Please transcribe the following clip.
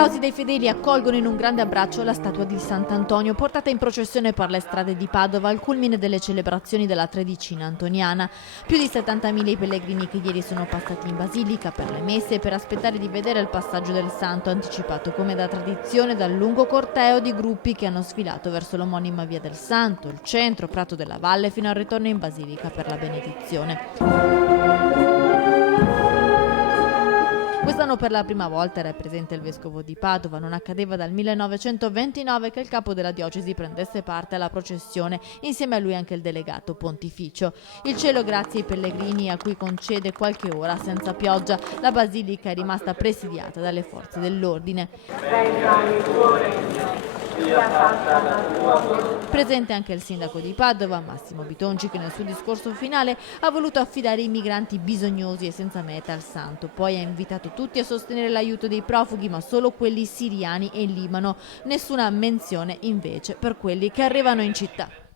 applausi dei fedeli accolgono in un grande abbraccio la statua di Sant'Antonio, portata in processione per le strade di Padova al culmine delle celebrazioni della Tredicina antoniana. Più di 70.000 i pellegrini che ieri sono passati in basilica per le messe e per aspettare di vedere il passaggio del santo, anticipato come da tradizione dal lungo corteo di gruppi che hanno sfilato verso l'omonima Via del Santo, il centro, Prato della Valle, fino al ritorno in basilica per la benedizione. Quest'anno per la prima volta era presente il vescovo di Padova. Non accadeva dal 1929 che il capo della diocesi prendesse parte alla processione, insieme a lui anche il delegato pontificio. Il cielo grazie ai pellegrini a cui concede qualche ora senza pioggia. La basilica è rimasta presidiata dalle forze dell'ordine. Presente anche il sindaco di Padova, Massimo Bitonci, che nel suo discorso finale ha voluto affidare i migranti bisognosi e senza meta al santo. Poi ha invitato tutti a sostenere l'aiuto dei profughi, ma solo quelli siriani e in Libano. Nessuna menzione invece per quelli che arrivano in città.